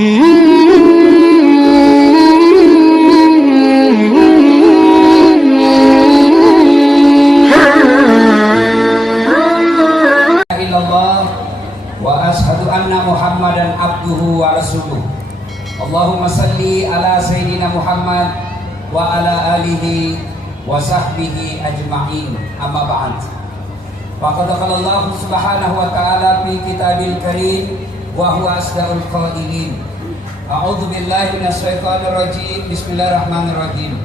Wa ashhadu anna Muhammadan abduhu wa rasuluh. Allahumma salli ala sayyidina Muhammad wa ala alihi wa sahbihi ajma'in. Amma ba'd. Faqad qala Allah subhanahu wa ta'ala fi kitabil karim wa huwa asdaqul qailin. A'udzu billahi minasy syaithanir rajim. Bismillahirrahmanirrahim.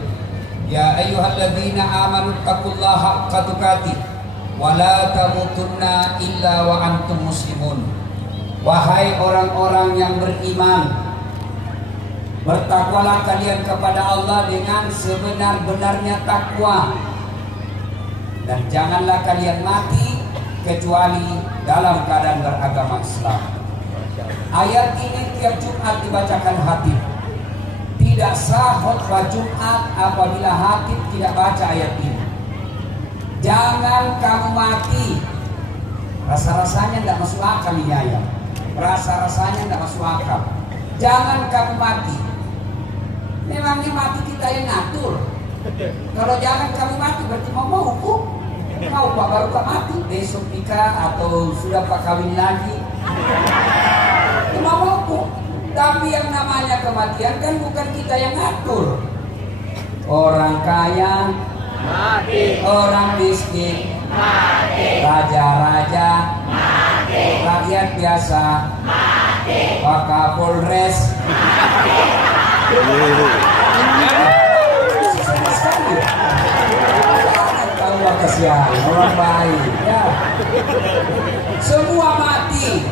Ya ayyuhalladzina amanu taqullaha haqqa tuqatih wala tamutunna illa wa antum muslimun. Wahai orang-orang yang beriman, bertakwalah kalian kepada Allah dengan sebenar-benarnya takwa, dan janganlah kalian mati kecuali dalam keadaan beragama Islam. Ayat ini tiap Jumat dibacakan khatib. Tidak sah khutbah Jumat apabila khatib tidak baca ayat ini. Jangan kamu mati. Rasa-rasanya tidak masuk akal ini ayat. Rasa-rasanya tidak masuk akal. Jangan kamu mati. Memangnya mati kita yang ngatur. Kalau jangan kamu mati berarti mau hukum. Mau pak baru pak mati, besok nikah atau sudah pak kawin lagi. Mau hukum. Tapi yang namanya kematian kan bukan kita yang ngatur. Orang kaya mati, orang miskin mati, raja-raja mati, rakyat biasa mati, Pak Kapolres mati. Kalau kasihan orang baik ya. Semua mati.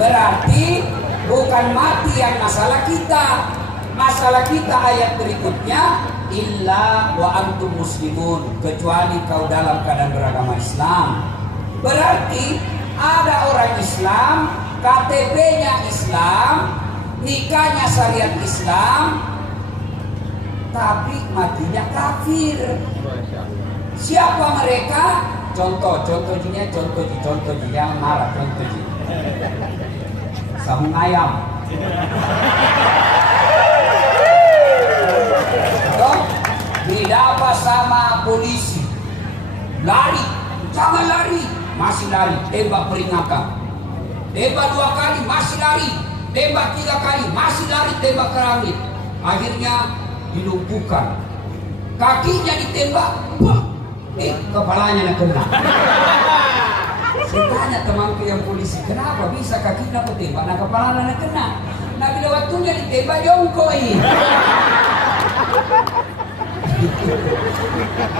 Berarti bukan mati yang masalah kita. Masalah kita ayat berikutnya, illa wa antum muslimun, kecuali kau dalam keadaan beragama Islam. Berarti ada orang Islam, KTP-nya Islam, nikahnya syariat Islam, tapi matinya kafir. Siapa mereka? Contohnya yang marah, contohnya sambung ayam. Didapat sama polisi, lari, jangan lari, masih lari, tembak peringatan, tembak 2 kali, masih lari, tembak 3 kali, masih lari, tembak ke langit, akhirnya dilumpuhkan, kakinya ditembak, kepalanya kena. Saya tanya temanku yang polisi, kenapa bisa kakinya ketembak, nah kepalanya kena, nah bila waktunya ditembak jongkoi.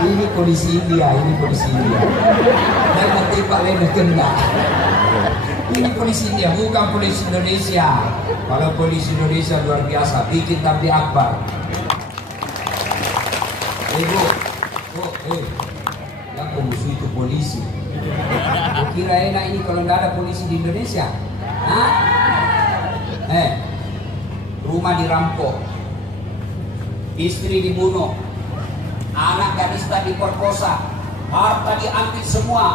Ini polisi India, dan menembak lain kena. Ini polisi India, bukan polisi Indonesia. Kalau polisi Indonesia luar biasa, bikin tabligh akbar. Bu, yang musuh itu polisi. Kira enak ini kalau nggak ada polisi di Indonesia? Hah? Rumah dirampok, istri dibunuh, anak gadisnya diperkosa, harta diambil semua,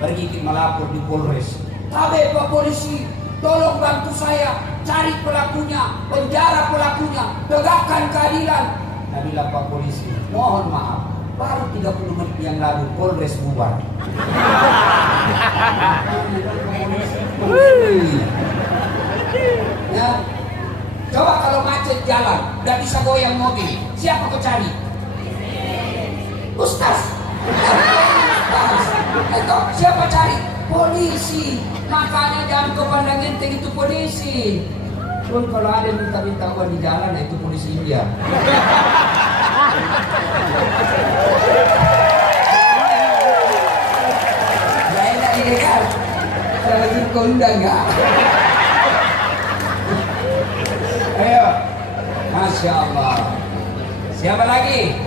pergi melapor di Polres. Tapi Pak Polisi, tolong bantu saya, cari pelakunya, penjara pelakunya, tegakkan keadilan. Nah bilang Pak Polisi, mohon maaf, baru 30 menit yang lalu Polres bubar. Ya, coba kalau macet jalan, nggak bisa goyang mobil, siapa kau cari? Ustaz. Itu siapa cari? Polisi. Makanya jangan kau pandang enteng itu polisi. Pun kalau ada yang minta uang di jalan, nah itu polisi India. Gak enak ini kan? Kalau itu kondang gak? Ayo, Masya Allah. Siapa lagi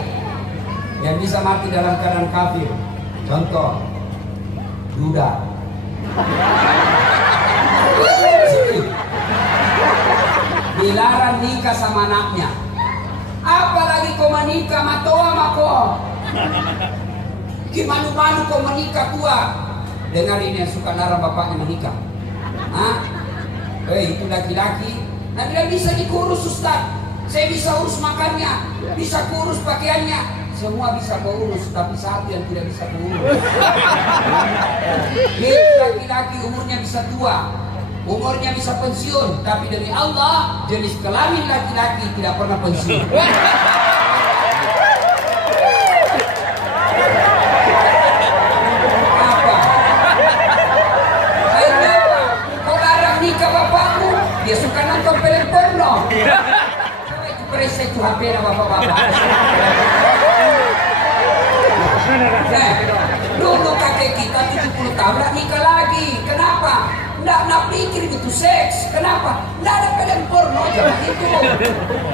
yang bisa mati dalam keadaan kafir? Contoh, Yuda. Dilarang nikah sama anaknya. Apalagi kau menikah matoa mako. Gimana kau menikah tua? Dengar ini yang suka larang bapaknya menikah. Hah? Itu laki-laki Nah, tidak bisa dikurus Ustaz. Saya bisa urus makannya, bisa kurus pakaiannya, semua bisa kurus, tapi satu yang tidak bisa kurus. Laki-laki umurnya bisa tua, umurnya bisa pensiun, tapi demi Allah jenis kelamin laki-laki tidak pernah pensiun. Apa? Akhirnya apa? Kau larang nikah bapakmu, dia suka nonton film porno. Presek tuh HP na bapak-bapak. Nah, dulu kakek kita 70 tahun nggak nikah lagi. Kenapa? Nggak pikir gitu seks. Kenapa? Nggak ada film porno zaman itu.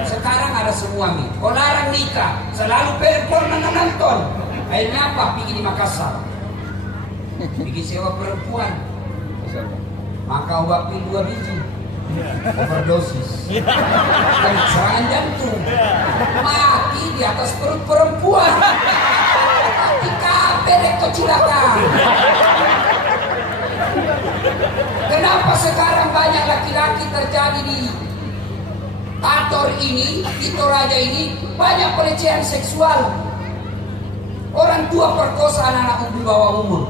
Sekarang ada semua nih. Kau larang nikah, selalu film porno nonton. Akhirnya apa? Pergi di Makassar. Pergi sewa perempuan. Maka obat pil 2 biji. Overdosis dan serangan jantung, mati di atas perut perempuan, mati kabeh kau cilaka. Kenapa sekarang banyak laki-laki terjadi di Tator ini, di Toraja ini, banyak pelecehan seksual. Orang tua perkosa anak-anak di bawah umur.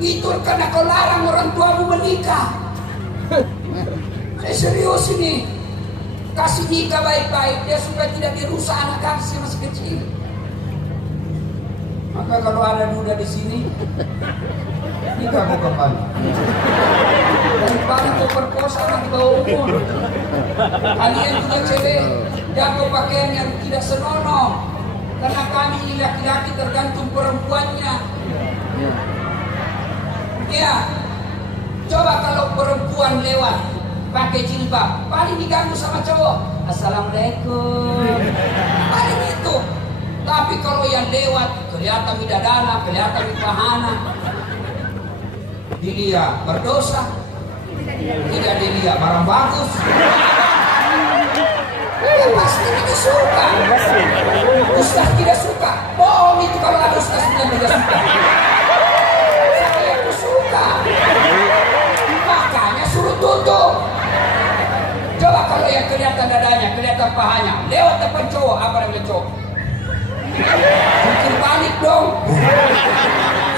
Itu karena kau larang orang tuamu menikah. Saya serius ini. Kasih nikah baik-baik, dia supaya tidak dirusak anak kasih masih kecil. Maka kalau ada duda di sini, nikah buka kapan? Daripada kau perkosa anak di bawah umur. Kalian juga cewek, jago pakaian yang tidak senonoh. Karena kami ini laki-laki tergantung perempuannya. Ya, coba kalau perempuan lewat pakai jilbab, paling diganggu sama cowok. Assalamualaikum. Paling itu. Tapi kalau yang lewat kelihatan bidadana, kelihatan pahana, dia berdosa. Tidak dilihat barang bagus. Ya pasti tidak suka. Ustaz tidak suka. Bohong itu kalau ada ustaz yang tidak suka. Saya itu suka. Makanya suruh tutup. Coba kalau yang kelihatan dadanya, kelihatan pahanya, lewat depan cowok, apa namanya cowok? Mungkin balik dong.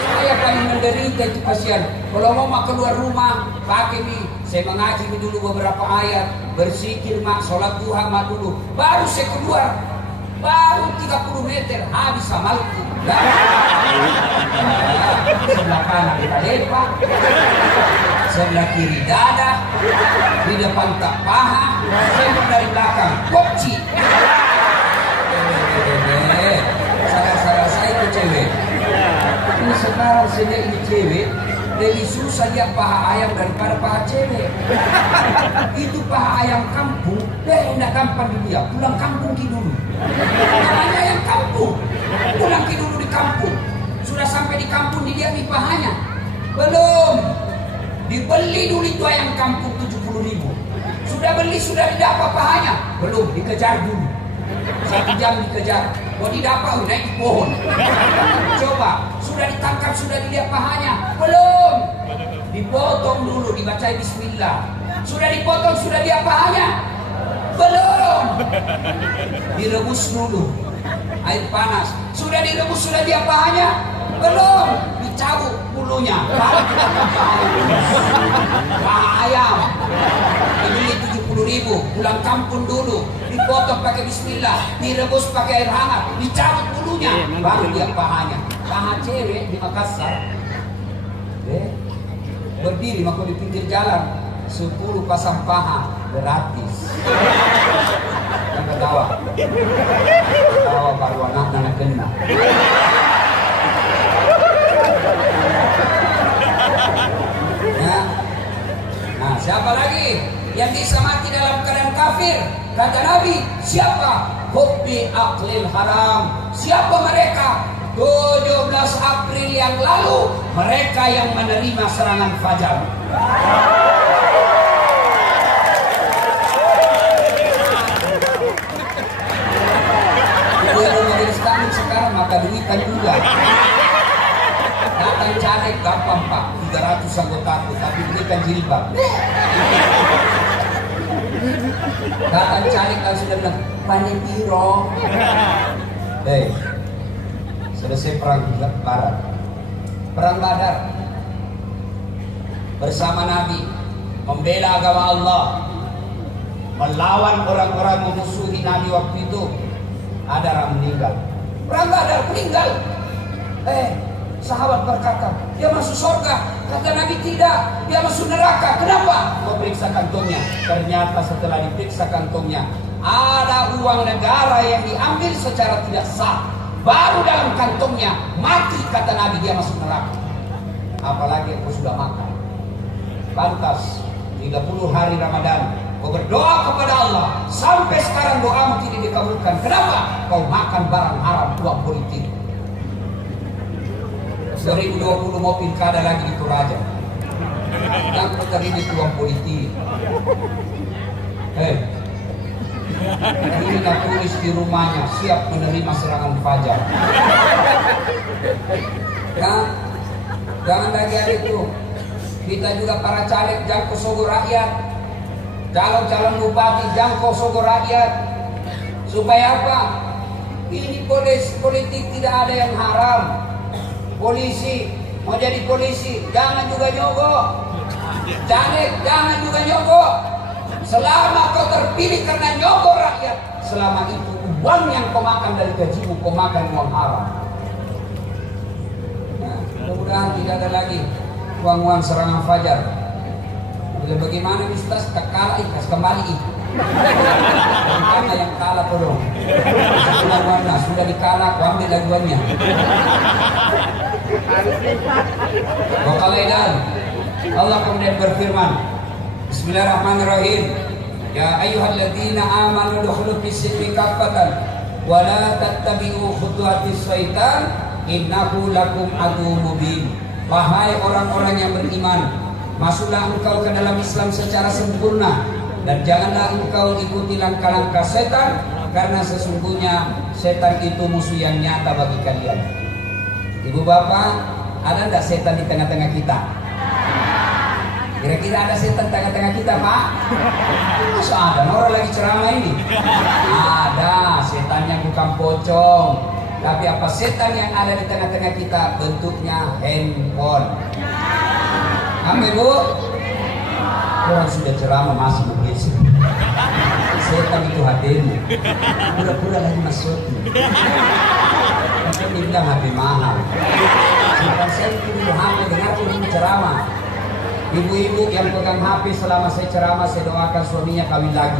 Saya paling menderita itu kasihan. Kalau mau keluar rumah, pakai nih. Saya mengaji dulu beberapa ayat, berzikir mak, sholat duha mak dulu. Baru saya keluar, baru 30 meter habis amalku. Sebelah kanan kita lepak, sebelah kiri dada, di depan tak paha, saya dari belakang kopci. Saudara saya itu cewek. Ini sekarang sejak ini cewek, lebih susah lihat paha ayam daripada paha cewek. Itu paha ayam kampung, tidak gampang dilihat. Pulang kampung dulu. Namanya ayam kampung. Pulang dulu di kampung. Sudah sampai di kampung dilihat nih pahanya. Belum. Dibeli dulu itu ayam kampung 70.000. Sudah beli, sudah didapat pahanya. Belum, dikejar dulu. 1 jam dikejar. Mau didapat, naik pohon. Coba, sudah ditangkap, sudah dilihat pahanya. Belum. Dipotong dulu, dibaca bismillah. Sudah dipotong, sudah lihat pahanya. Belum. Direbus dulu. Air panas. Sudah direbus, sudah lihat pahanya. Belum. Dicabut bulunya. Paha ayam. Dibeli 70.000. Pulang kampung dulu. Dipotong pakai bismillah. Direbus pakai air hangat. Dicabut bulunya. Baru lihat pahanya. Paha cewek di Makassar. Berdiri maka di pinggir jalan. 10 pasang paha gratis. Yang ketawa. Ketawa baru anak kena. Ya. Nah, siapa lagi yang bisa mati dalam keadaan kafir? Kata Nabi, siapa? Hubbi aklil haram. Siapa mereka? 17 April yang lalu, mereka yang menerima serangan fajar. Sekarang maka duitan juga. Datang caleg gampang pak, 300 anggota, tapi berikan jilbab. Datang caleg langsung dia bilang, "Pani piro?" Selesai perang Badar. Perang Badar bersama Nabi membela agama Allah, melawan orang-orang memusuhi Nabi waktu itu. Ada orang meninggal. Perang Badar meninggal. Sahabat berkata, dia masuk surga. Kata Nabi, tidak, dia masuk neraka. Kenapa? Kau periksa kantongnya. Ternyata setelah diperiksa kantongnya, ada uang negara yang diambil secara tidak sah. Baru dalam kantongnya mati, kata Nabi, dia masuk neraka. Apalagi aku sudah makan. Pantas 30 hari Ramadan kau berdoa kepada Allah, sampai sekarang doamu tidak dikabulkan. Kenapa? Kau makan barang haram, uang politik. 2020 mau pilkada lagi di Toraja, yang terjadi di uang politik. Ini tak tulis di rumahnya, siap menerima serangan fajar. Nah, jangan lagi ada itu. Kita juga para caleg jangkau sogo rakyat, calon-calon bupati jangkau sogo rakyat. Supaya apa? Ini politik tidak ada yang haram. Polisi, mau jadi polisi, jangan juga nyogok. Caleg, jangan juga nyogok. Selama kau terpilih karena nyogok rakyat, selama itu uang yang kau makan dari gajimu, kau makan uang haram. Nah, mudah-mudahan tidak ada lagi uang-uang serangan fajar. Bila bagaimana bisnis tak kalah ikhlas kembali. Karena yang kalah tolong. Sudah dikalah, kau ambil laguannya. Wakalainan Allah kemudian berfirman, Bismillahirrahmanirrahim, ya ayyuhalladzina amanu dukhulu fis-silmi kaffatan wa la tattabi'u khutuwatis syaitan innahu lakum aduwwun mubin. Wahai orang-orang yang beriman, masuklah engkau ke dalam Islam secara sempurna dan janganlah engkau ikuti langkah-langkah setan, karena sesungguhnya setan itu musuh yang nyata bagi kalian. Ibu bapak, ada enggak setan di tengah-tengah kita? Kira-kira ada setan tengah-tengah kita, Pak? Masa ada? Orang lagi ceramah ini. Ada, setannya bukan pocong. Tapi apa setan yang ada di tengah-tengah kita? Bentuknya handphone. Apa Ibu? Orang sudah ceramah masih begitu. Setan itu hatimu. Pura-pura lagi masuknya. Tapi dia bilang HP mahal. Setan saya itu HP dengar ini ceramah. Ibu-ibu yang pegang HP selama saya ceramah, saya doakan suaminya kawin lagi.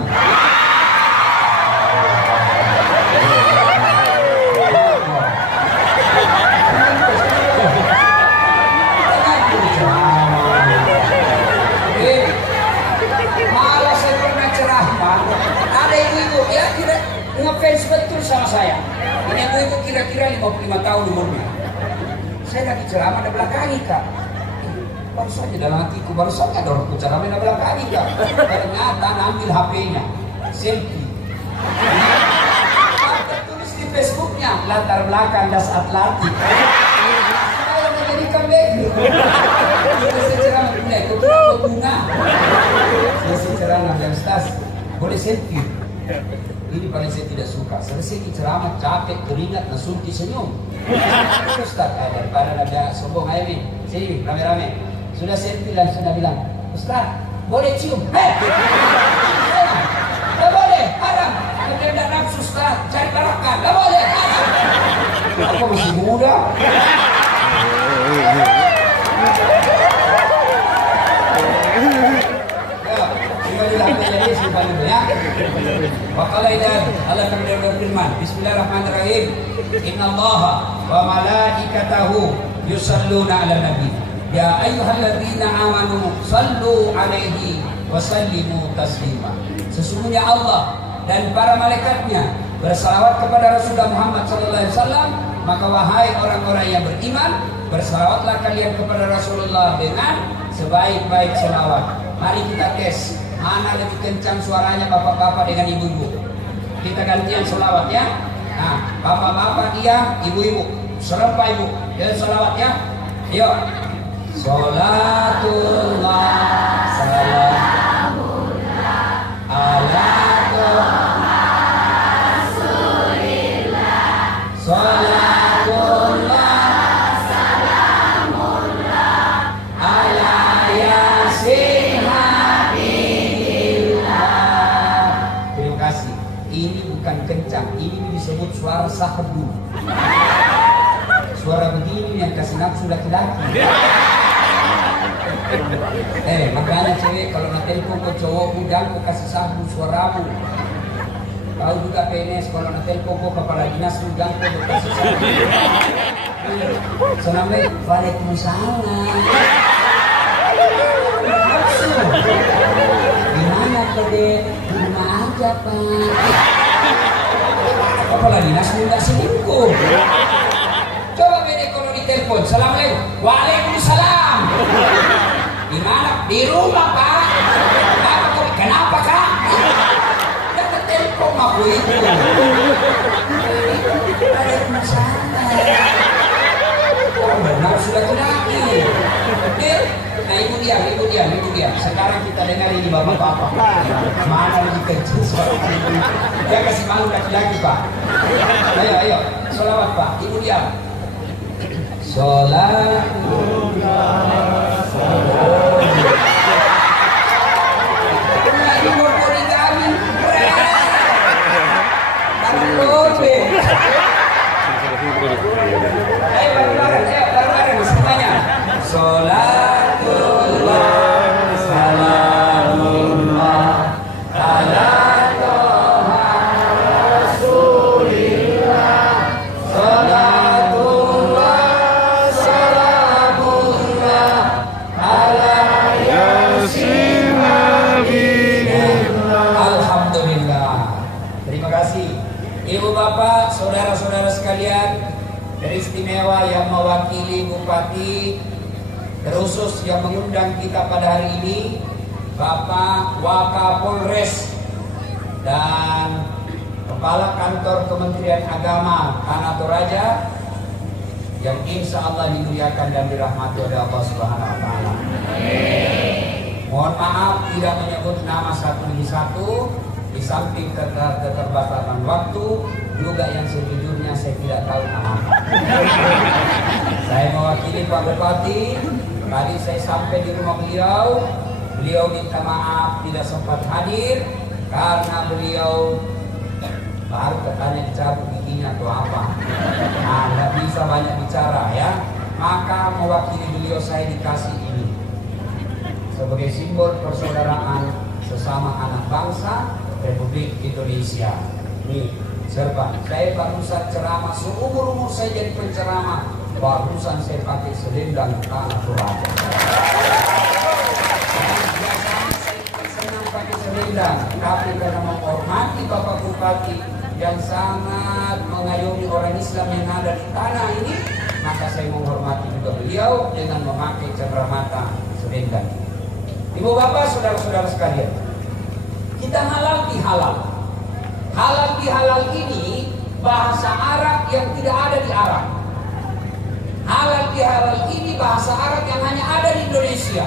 Malah saya pernah ceramah, ada ibu-ibu ya kira ngefans betul sama saya. Ini ibu-ibu kira-kira 55 tahun umurnya. Saya lagi ceramah ada belakangi kak. Baru saja dalam hatiku, baru saja ada orang ceramah ada belakangi kak. Ternyata ambil HP-nya, selfie. Tulis di Facebooknya, latar belakang das Atlantik. Saya menjadikan baby. Saya ceramah punya itu bunga. Saya ceramah dan Ustaz, boleh selfie. Ini paling saya tidak suka. Selesai ceramah capek, keringat, nasunti senyum. Ustaz, daripada ada sombong aja nih. Sini rame-rame. Sudah selfie dan sudah bilang, Ustaz, boleh cium? Tidak boleh, haram. Kita tidak nafsu Ustaz, cari barokah. Tidak boleh, haram. Aku masih muda. Wakalainan Allah kemudian berfirman, Bismillahirrahmanirrahim, Innallaha wa malaikatahu yusalluna ala nabi ya ayyuhalladzina amanu sallu alaihi wa sallimu taslima. Sesungguhnya Allah dan para malaikatnya bersalawat kepada Rasulullah Muhammad SAW. Maka wahai orang-orang yang beriman, bersalawatlah kalian kepada Rasulullah dengan sebaik-baik salawat. Mari kita tes mana lebih kencang suaranya bapak-bapak dengan ibu-ibu. Kita gantian salawat ya. Nah, bapak-bapak dia, ibu-ibu serempak ibu. Jadi salawat ya. Yuk. Salatullah salamullah ala suara sahdu. Suara begini yang kasih nafsu laki-laki. Makanya cewek kalau natelpon ke cowokmu jangan kasih sahdu suaramu. Kau juga PNS kalau natelpon ke kepala dinas jangan kasih sahdu. Assalamualaikum. Waalaikumsalam. Gimana kode? Di rumah aja Pak. Kepala dinas nggak selingkuh. Coba beda kalau ditelepon. Assalamualaikum. Waalaikumsalam. Di mana? Di rumah Pak. Kenapa Kak? Dapat telepon aku itu. Waalaikumsalam. Benar sudah laki. Nah itu dia. Sekarang kita dengar ini bapak-bapak. Mana lagi kecil suara ibu. Dia kasih malu laki-laki Pak. Ayo, sholawat Pak. Ibu dia. Ini mau poligami. Bareng-bareng semuanya. Sholatullah salamullah ala toha rasulillah. Sholatullah salamullah ala yasin nabiyillah. Alhamdulillah. Terima kasih Ibu Bapak, saudara-saudara sekalian, teristimewa yang mewakili Bupati, terkhusus yang mengundang kita pada hari ini, Bapak Wakapolres dan Kepala Kantor Kementerian Agama Tanah Toraja, yang insya Allah dimuliakan dan dirahmati oleh Allah Subhanahu Wa Taala. Mohon maaf tidak menyebut nama satu demi satu, di samping keterbatasan waktu, juga yang sejujurnya saya tidak tahu nama. Saya mewakili Pak Bupati. Tadi saya sampai di rumah beliau minta maaf tidak sempat hadir karena beliau baru katanya dicabut giginya atau apa. Nah, nggak bisa banyak bicara ya. Maka mewakili beliau saya dikasih ini sebagai simbol persaudaraan sesama anak bangsa Republik Indonesia. Nih, serba. Saya barusan ceramah, seumur-umur saya jadi penceramah, barusan saya pakai selendang Tanah Toraja. Biasanya saya senang pakai selendang, tapi karena menghormati Bapak Bupati yang sangat mengayomi orang Islam yang ada di tanah ini, maka saya menghormati juga beliau dengan memakai cenderamata selendang. Ibu Bapak, saudara-saudara sekalian, kita halal bihalal. Halal bihalal ini bahasa Arab yang tidak ada di Arab. Halal bihalal ini bahasa Arab yang hanya ada di Indonesia.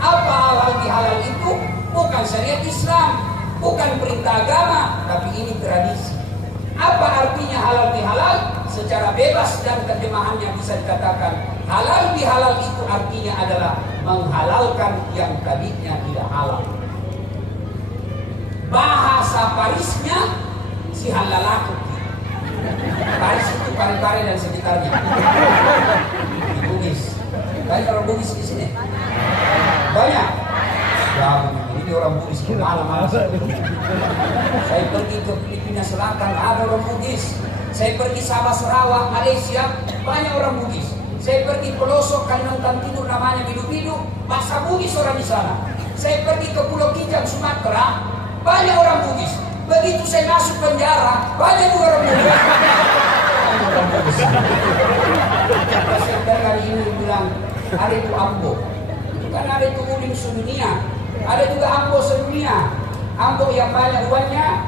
Apa halal bihalal itu? Bukan syariat Islam, bukan perintah agama, tapi ini tradisi. Apa artinya halal bihalal? Secara bebas dan terjemahannya bisa dikatakan halal bihalal itu artinya adalah menghalalkan yang tadinya tidak halal. Bahasa Parisnya si halalaku. Paris itu Pari-Pari dan sekitarnya. Di Bugis. Banyak orang Bugis di sini. Banyak. Ya, ini orang Bugis kemana-mana. Saya pergi ke Filipina Selatan, ada orang Bugis. Saya pergi Sabah Sarawak, Malaysia, banyak orang Bugis. Saya pergi pelosok Kalimantan Timur namanya Bidu-Bidu, bahasa Bugis orang di sana. Saya pergi ke Pulau Kijang, Sumatera, banyak orang Bugis. Begitu saya masuk penjara, banyak juga orang Bugis. Saya dengar ini bilang, ada itu Ambo. Itu kan ada itu Udin sedunia. Ada juga Ambo sedunia. Ambo yang banyak uangnya,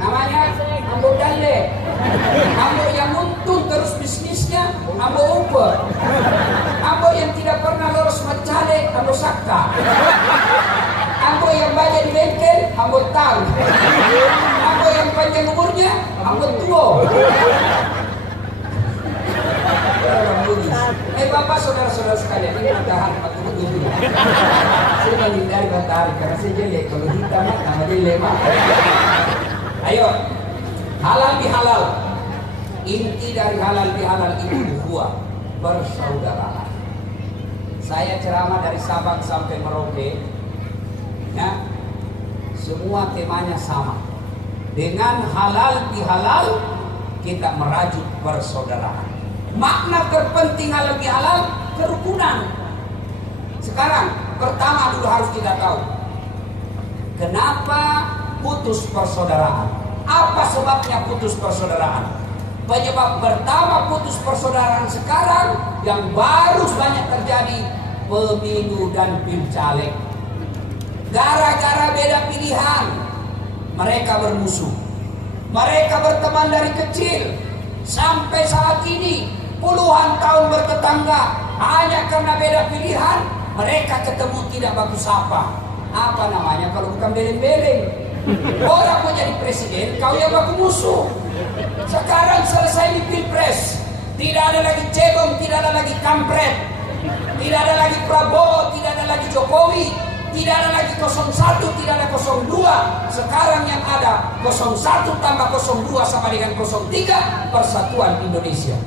namanya Ambo Dalle. Ambo yang untung terus bisnisnya, Ambo Uber. Ambo yang tidak pernah lolos macale, Ambo Sakta. Ambo yang banyak di bengkel, Ambo Tang. Ambo yang panjang umurnya, Ambo Tuo. Bapak saudara-saudara sekalian, ini matahari aku dulu. Saya menghindari matahari karena saya jelek. Kalau hitam nama jelek. Ayo, Halal bihalal. Inti dari halal bihalal itu ukhuwah, persaudaraan. Saya ceramah dari Sabang sampai Merauke, ya, semua temanya sama. Dengan halal bihalal kita merajut persaudaraan. Makna terpenting halal bihalal kerukunan. Sekarang pertama dulu harus kita tahu, kenapa putus persaudaraan? Apa sebabnya putus persaudaraan? Penyebab pertama putus persaudaraan sekarang yang baru banyak terjadi, pemilu dan pilcaleg. Gara-gara beda pilihan, mereka bermusuh. Mereka berteman dari kecil sampai saat ini puluhan tahun bertetangga. Hanya karena beda pilihan, mereka ketemu tidak baku sapa. Apa namanya kalau bukan beleng-beleng? Orang mau jadi presiden, kau yang baku musuh. Sekarang selesai di pilpres, tidak ada lagi cebong, tidak ada lagi kampret, tidak ada lagi Prabowo, tidak ada lagi Jokowi, tidak ada lagi 01, tidak ada 02. Sekarang yang ada 01 tambah 02 sama dengan 03, Persatuan Indonesia.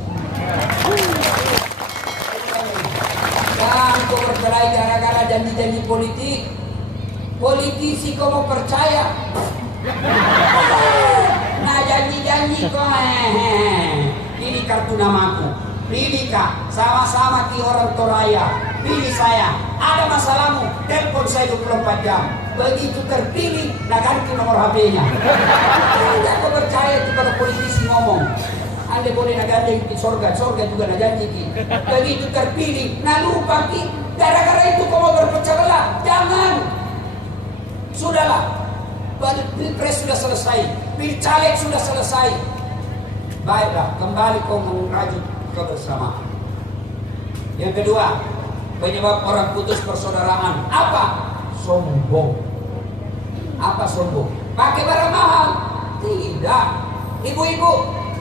Jangan kau bercerai gara-gara janji-janji politik. Politisi kau mau percaya? Nah janji-janji kau ini kartu namaku, pilih kak, sama-sama ki orang Toraya, pilih saya, ada masalahmu, telepon saya 24 jam. Begitu terpilih, nah ganti nomor HP-nya. Tidak kau percaya itu kalau politisi ngomong. Anda boleh nak gandeng di sorga juga nak janji ki. Begitu terpilih, nah lupa ki, gara-gara itu kau mau berpecah belah, jangan. Sudahlah, pilpres sudah selesai, pilcaleg sudah selesai. Baiklah, kembali kau merajut kebersamaan. Yang kedua, penyebab orang putus persaudaraan apa? Sombong. Apa sombong? Pakai barang mahal? Tidak. Ibu-ibu,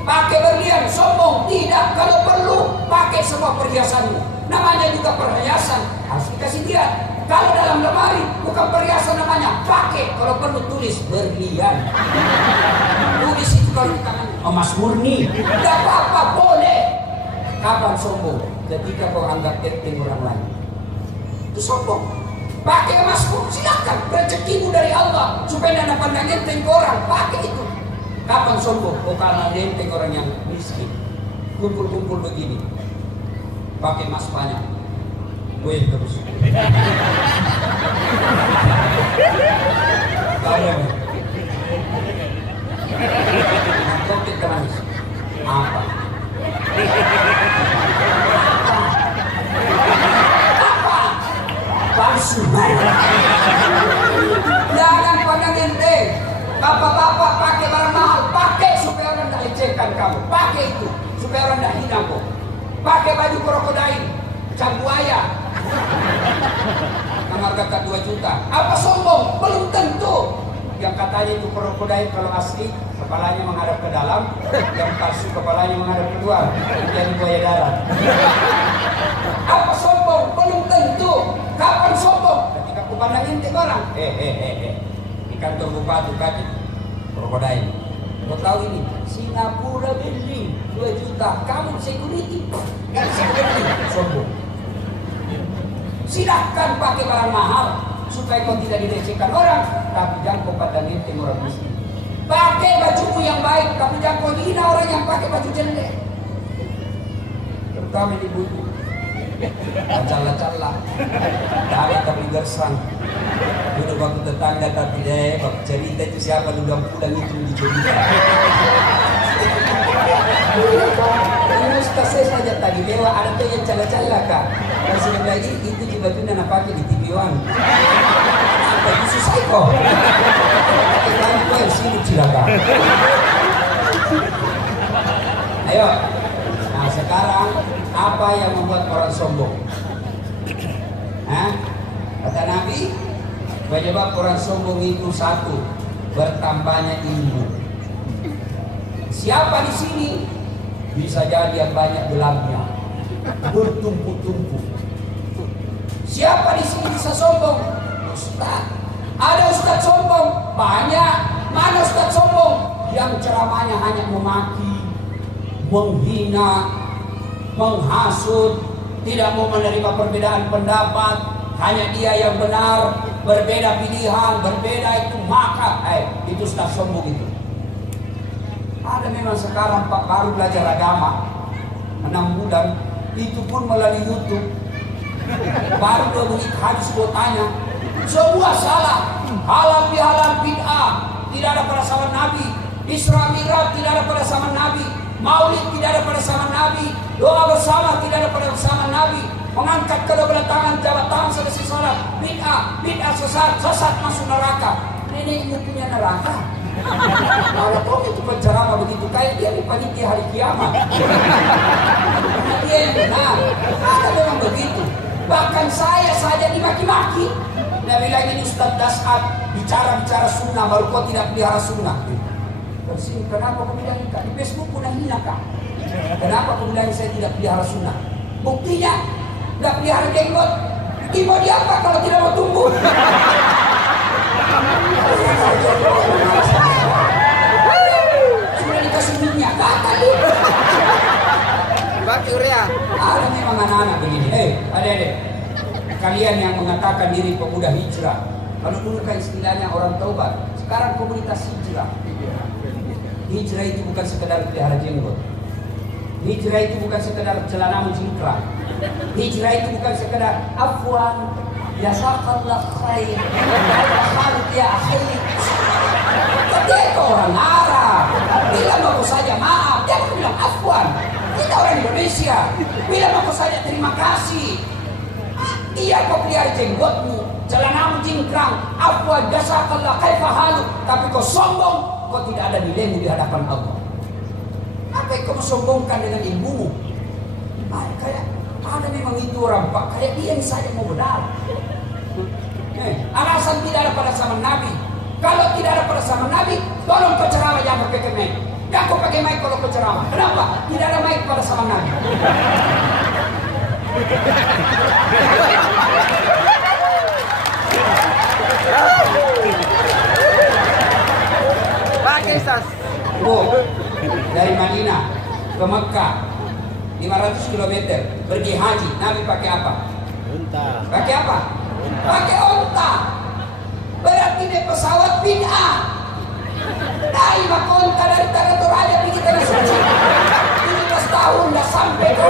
pakai berlian? Sombong? Tidak. Kalau perlu, pakai semua perhiasanmu. Namanya juga perhiasan, harus dikasih dia. Kalau dalam lemari bukan perhiasan namanya, pakai. Kalau perlu tulis berlian. Tulis itu kalau di tangan emas murni. Tidak apa-apa, boleh. Kapan sombong? Ketika kau anggap enteng orang lain. Itu sombong. Pakai emasmu, silakan. Rezekimu dari Allah. Supaya tidak pandang enteng ke orang, pakai itu. Kapan sombong? Oh karena enteng orang yang miskin. Kumpul-kumpul begini. Pakai emas banyak. Gue terus. Kalian kok kita manis? Apa? Palsu. Jangan pandang enteng. Bapak-bapak pakai barang mahal, pakai supaya orang tidak lecehkan kamu. Pakai itu supaya orang tidak hina kau. Pakai baju krokodil, cap buaya. Kamar kakak 2 juta. Apa sombong? Belum tentu. Yang katanya itu krokodil kalau asli kepalanya menghadap ke dalam, yang palsu kepalanya menghadap ke luar, jadi buaya darat. Apa sombong? Belum tentu. Kapan sombong? Ketika aku pandangin ke orang. Di kantor bupati kaji krokodil. Kau tahu ini? Singapura building 2 juta. Kamu security? Kan security. Sombong. Silahkan pakai barang mahal supaya kau tidak dilecehkan orang, tapi jangan kau pandangin orang miskin. Pakai bajumu yang baik, tapi jangan kau hina orang yang pakai baju jelek. Terutama ibu-ibu. Cala-cala, ada tapi gersang. Duduk waktu tetangga tapi bak cerita itu siapa udah pulang itu dicerita. Ini ustaz saya saja tadi lewat ada tuh yang cala-cala kak. Masih lagi itu di baju nana pakai di TV-1. Tapi susah kok. Kita itu yang sini cilaka. Ayo. Nah sekarang apa yang membuat orang sombong? Kata Nabi, penyebab orang sombong itu satu, bertambahnya ilmu. Siapa di sini bisa jadi yang banyak gelapnya, bertumpuk-tumpuk. Siapa di sini bisa sombong? Ustaz. Ada ustaz sombong? Banyak. Mana ustaz sombong? Yang yang ceramahnya hanya memaki, menghina, menghasut, tidak mau menerima perbedaan pendapat, hanya dia yang benar, berbeda pilihan, berbeda itu maka itu sudah sombong itu. Ada memang sekarang Pak baru belajar agama 6 bulan, itu pun melalui YouTube. Baru 2 menit hadis gue tanya, semua salah, halal bihalal bid'ah, tidak ada pada zaman Nabi, Isra Mi'raj tidak ada pada zaman Nabi, Maulid tidak ada pada zaman Nabi, doa bersama tidak ada pada zaman Nabi, mengangkat kedua belah tangan, jabat tangan selesai salat, bid'ah sesat masuk neraka. Ini punya neraka. Kalau kau itu penceramah begitu kayak dia di panitia hari kiamat. Dia yang benar. Ada memang begitu. Bahkan saya saja dimaki-maki. Nah bilang ini Ustaz Das'ad bicara sunnah baru kau tidak pelihara sunnah. Kenapa kau bilang di Facebook pun hina kah? Kenapa kau bilang saya tidak pelihara sunnah? Buktinya tidak pelihara jenggot. Mau diapa kalau tidak mau tumbuh? Sudah dikasih minyak kali. Bagi urea. Ada memang anak-anak begini. Adik-adik, kalian yang mengatakan diri pemuda hijrah, kalau dulu kan istilahnya orang taubat, sekarang komunitas hijrah. Hijrah itu bukan sekedar pelihara jenggot. Hijrah itu bukan sekedar celana jingkrang. Hijrah itu bukan sekedar afwan, jazakallah khair, ya akhi. Dia itu orang Arab. Bilang aku saja maaf, jangan bilang afwan. Kita orang Indonesia. Bilang aku saja terima kasih. Iya kau pelihara jenggotmu, celanamu jingkrang, afwan, jazakallah khair fahalu, tapi kau sombong, kau tidak ada nilaimu di hadapan Allah. Apa yang kau sombongkan dengan ilmumu? Kayak ada memang itu orang Pak, kayak dia yang saja mau benar. Alasan tidak ada pada zaman Nabi. Kalau tidak ada pada zaman Nabi, tolong kau ceramah jangan pakai mic. Jangan kau pakai mic kalau kau ceramah. Kenapa? Tidak ada mic pada zaman Nabi. Pakai sas. Dari Madinah ke Mekah 500 km pergi haji, Nabi pakai apa? Unta. Pakai apa? Pakai unta. Berarti dia pesawat bid'ah. Naik pakai unta dari Tanah Toraja pergi Tanah Suci. 17 tahun dah sampai kau.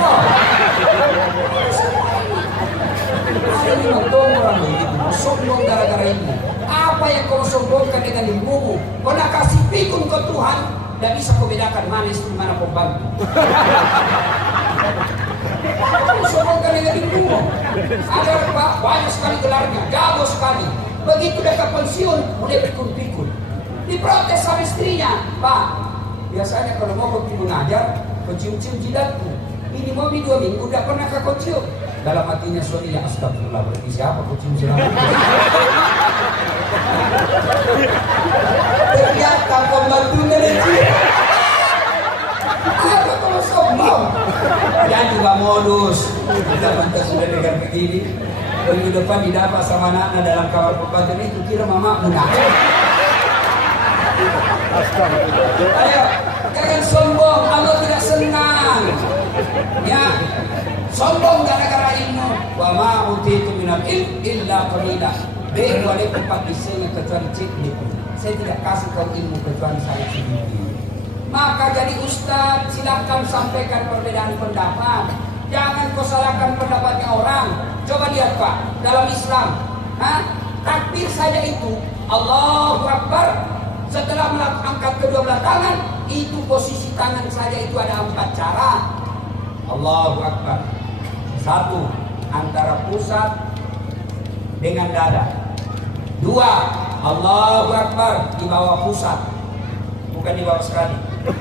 Ada memang orang begitu, sombong gara-gara ilmu. Apa yang kau sombongkan dengan ilmumu? Kau nak kasih pikun ke Tuhan, tidak bisa kau bedakan mana istri mana pembantu. Kau sombongkan dengan ilmumu. Ada banyak sekali gelarnya, jago sekali. Begitu dekat pensiun, mulai pikun-pikun. Diprotes sama istrinya, Pak. Biasanya kalau mau pergi mengajar, kau cium-cium jidatku. Ini mau 2 minggu, tidak pernah kau cium. Dalam hatinya suaminya, astagfirullah, berarti siapa kau cium selama? Ternyata pembantunya itu. Apa kau sombong? Dan juga modus. Kita pantas sudah dengar begini. Minggu depan didapat sama anaknya dalam kamar pembantu itu kira mama mudah. Ayo, jangan sombong. Allah tidak senang. Ya, sombong gara-gara ilmu. Wa ma utitu minal ilm illa qalila. Walaupun Pak isinya kecuali cikli. Saya tidak kasih kau ilmu kecuali saya sendiri. Maka jadi ustaz silakan sampaikan perbedaan pendapat. Jangan kau salahkan pendapatnya orang. Coba lihat Pak, dalam Islam, takbir saja itu Allahu Akbar. Setelah angkat kedua belah tangan, itu posisi tangan saja itu ada 4 cara. Allahu Akbar. 1, antara pusat dengan dada. 2, Allahu Akbar di bawah pusat, bukan di bawah sekali. 3,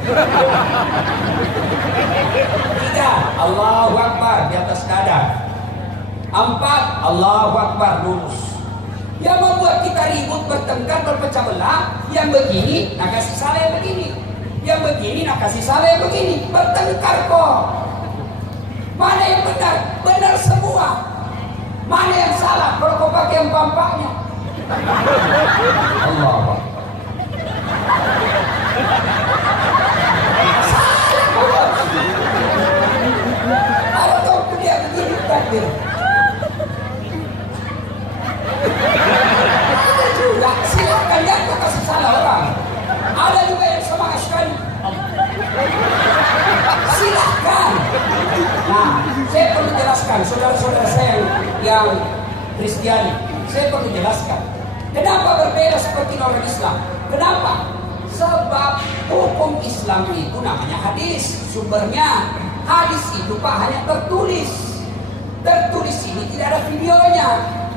Allahu Akbar di atas dada. 4, Allahu Akbar lurus. Yang membuat kita ribut, bertengkar, berpecah belah, yang begini nak kasih salah yang begini, yang begini nak kasih salah yang begini, bertengkar kok. Mana yang benar? Benar semua. Mana yang salah? Kalau kau pakai yang pampaknya. Allah. Kristiani. Saya perlu jelaskan. Kenapa berbeda seperti orang Islam? Kenapa? Sebab hukum Islam itu namanya hadis. Sumbernya hadis itu Pak hanya tertulis. Tertulis ini tidak ada videonya.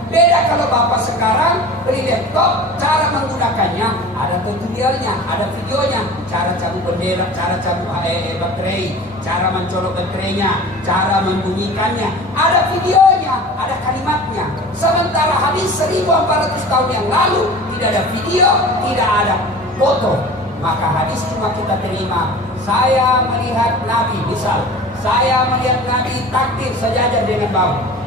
Beda kalau Bapak sekarang beli laptop, cara menggunakannya ada tutorialnya, ada videonya, cara cabut bendera, cara cabut baterai, cara mencolok baterainya, cara membunyikannya, ada videonya, ada kalimatnya. Sementara hadis 1400 tahun yang lalu tidak ada video, tidak ada foto. Maka hadis cuma kita terima. Saya melihat Nabi, misal saya melihat Nabi takbir sejajar dengan bahu.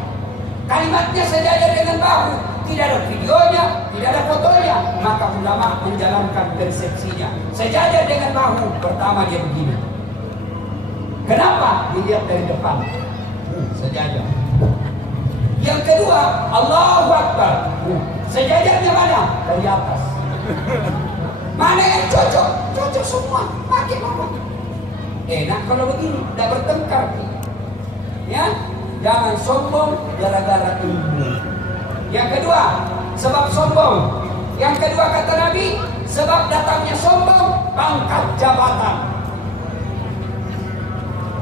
Kalimatnya sejajar dengan bahu, tidak ada videonya, tidak ada fotonya. Maka ulama menjalankan persepsinya. Sejajar dengan bahu, pertama dia begini. Kenapa? Dilihat dari depan. Sejajar. Yang kedua, Allahu Akbar. Sejajarnya mana? Dari atas. Mana yang cocok? Cocok semua. Pakai mama. Enak kalau begini, tidak bertengkar. Ya, jangan sombong gara-gara ilmu. Yang kedua, sebab sombong. Yang kedua kata Nabi, sebab datangnya sombong, pangkat jabatan.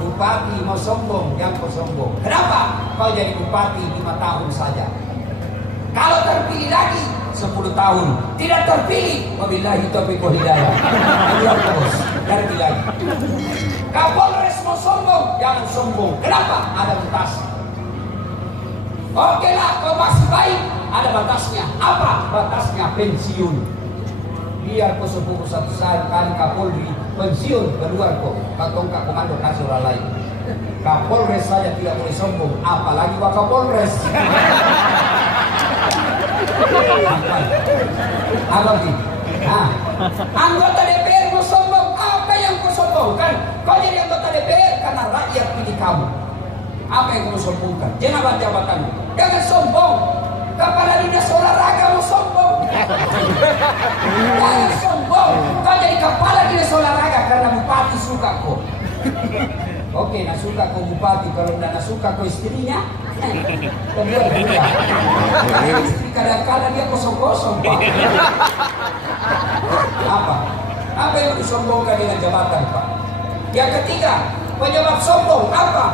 Bupati mau sombong, yang kau sombong. Kenapa? Kau jadi bupati 5 tahun saja. Kalau terpilih lagi 10 tahun, tidak terpilih, wabillahi taufiq wal hidayah. Ayo terus, terpilih lagi. Kapolres mau sombong, jangan sombong. Kenapa? Ada batas. Oke lah, kau masih baik, ada batasnya. Apa? Batasnya pensiun. Biar kau sepuluh satu saat kali Kapolri pensiun keluar kau tongkat komando kasih orang lain. Kapolres saja tidak boleh sombong, apalagi Wakapolres. Apa sih? Nah, anggota DPR mau sombong, apa yang kau sombongkan? Kau jadi anggota DPR karena rakyat pilih kamu. Apa yang kau sombongkan? Jangan jabatanmu. Jangan sombong. Kepala dinas olahraga mau sombong. Jangan sombong. Kau jadi kepala dinas olahraga karena bupati suka kau. Oke, nak suka kau bupati. Kalau tidak suka kau istrinya, kedua. Istri kadang-kadang dia kosong-kosong, Pak. Apa yang disombongkan dengan jabatan, Pak? Yang ketiga, penyebab sombong apa?